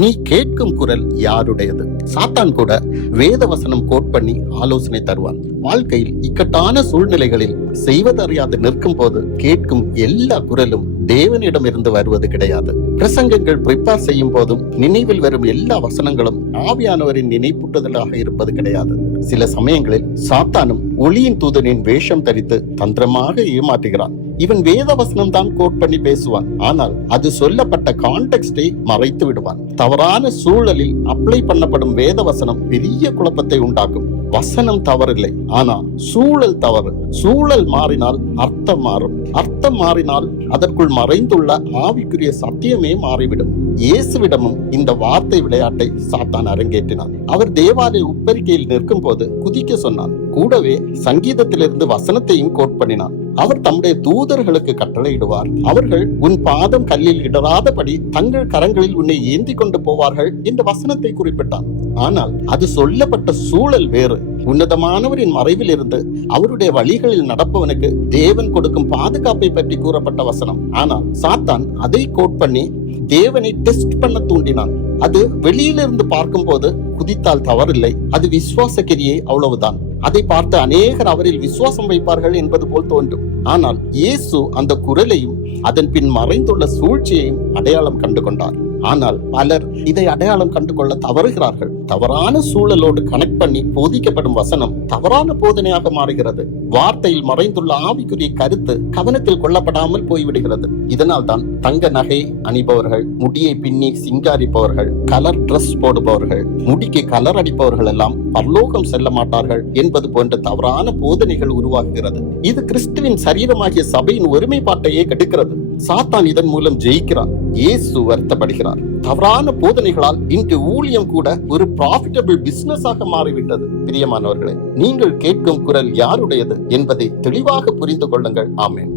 நீ கேட்கும் குரல் யாருடையது? சாத்தான் கூட வேத வசனம் கோட் பண்ணி ஆலோசனை தருவான். வாழ்க்கையில் இக்கட்டான சூழ்நிலைகளில் செய்வதறியாது நிற்கும் போது கேட்கும் எல்லா குரலும் தேவனிடம் இருந்து வருவது கிடையாது. பிரசங்கங்கள் ப்ரிப்பேர் செய்யும் போதும் நினைவில் வரும் எல்லா வசனங்களும் ஆவியானவரின் நினைப்பூட்டுதலாக இருப்பது கிடையாது. சில சமயங்களில் சாத்தானும் ஒளியின் தூதனின் வேஷம் தரித்து தந்திரமாக ஏமாற்றுகிறான். இவன் வேத வசனம் தான் கோட் பண்ணி பேசுவான், ஆனால் அது சொல்லப்பட்ட கான்டெக்ஸ்டை மறைத்து விடுவான். தவறான சூழலில் அப்ளை பண்ணப்படும் வேத வசனம் பெரிய குழப்பத்தை உண்டாக்கும். வசனம் தவறில்லை, ஆனா சூழல் தவறு. சூழல் மாறினால் அர்த்தம் மாறும், அர்த்தம் மாறினால் அதற்குள் மறைந்துள்ள ஆவிக்குரிய சத்தியமே மாறிவிடும். இயேசுவிடமும் இந்த வார்த்தை விளையாட்டை சாத்தான் அரங்கேற்றினான். அவர் தேவாலய உப்பரிக்கையில் நிற்கும் போது குதிக்க சொன்னான். கூடவே சங்கீதத்திலிருந்து வசனத்தையும் கோட் பண்ணினான். அவர் தம்முடைய தூதர்களுக்கு கட்டளையிடுவார், அவர்கள் உன் பாதம் கல்லில் இடராதபடி தங்கள் கரங்களில் உன்னை ஏந்தி கொண்டு போவார்கள் என்ற வசனத்தை குறிப்பிட்டான். ஆனால் அது சொல்லப்பட்ட சூழல் வேறு. உன்னதமானவரின் மறைவில் இருந்து அவருடைய வழிகளில் நடப்பவனுக்கு தேவன் கொடுக்கும் பாதுகாப்பை பற்றி கூறப்பட்ட வசனம். ஆனால் சாத்தான் அதை கோட் பண்ணி தேவனை டெஸ்ட் பண்ண தூண்டினான். அது வெளியிலிருந்து பார்க்கும் போது குதித்தால் தவறில்லை, அது விசுவாச கிரியை, அவ்வளவுதான். அதை பார்த்து அநேகர் அவரில் விசுவாசம் வைப்பார்கள் என்பது போல் தோன்றும். ஆனால் இயேசு அந்த குரலையும் அதன் பின் மறைந்துள்ள சூழ்ச்சியையும் அடையாளம் கண்டு கொண்டார். ஆனால் பலர் இதை அடையாளம் கண்டு கொள்ள தவறுகிறார்கள். தவறான சூழலோடு கனெக்ட் பண்ணி போதிக்கப்படும் வசனம் தவறான போதனையாக மாறுகிறது. வார்த்தையில் மறைந்துள்ள ஆவிக்குரிய கருத்து கவனத்தில் கொள்ளப்படாமல் போய்விடுகிறது. இதனால் தான் தங்க நகை அணிபவர்கள், முடியை பின்னி சிங்காரிப்பவர்கள், கலர் டிரெஸ் போடுபவர்கள், முடிக்கு கலர் அடிப்பவர்கள் எல்லாம் பரலோகம் செல்ல மாட்டார்கள் என்பது போன்ற தவறான போதனைகள் உருவாகுகிறது. இது கிறிஸ்துவின் சரீரமாகிய சபையின் ஒருமைப்பாட்டையே கெடுக்கிறது. சாத்தான் இதன் மூலம் ஜெயிக்கிறான். இயேசு வருத்தப்படுகிறார். தவறான போதனைகளால் இன்று ஊழியம் கூட ஒரு ப்ராஃபிட்டபிள் பிசினஸ் ஆக மாறிவிட்டது. பிரியமானவர்களே, நீங்கள் கேட்கும் குரல் யாருடையது என்பதை தெளிவாக புரிந்து கொள்ளுங்கள். ஆமென்.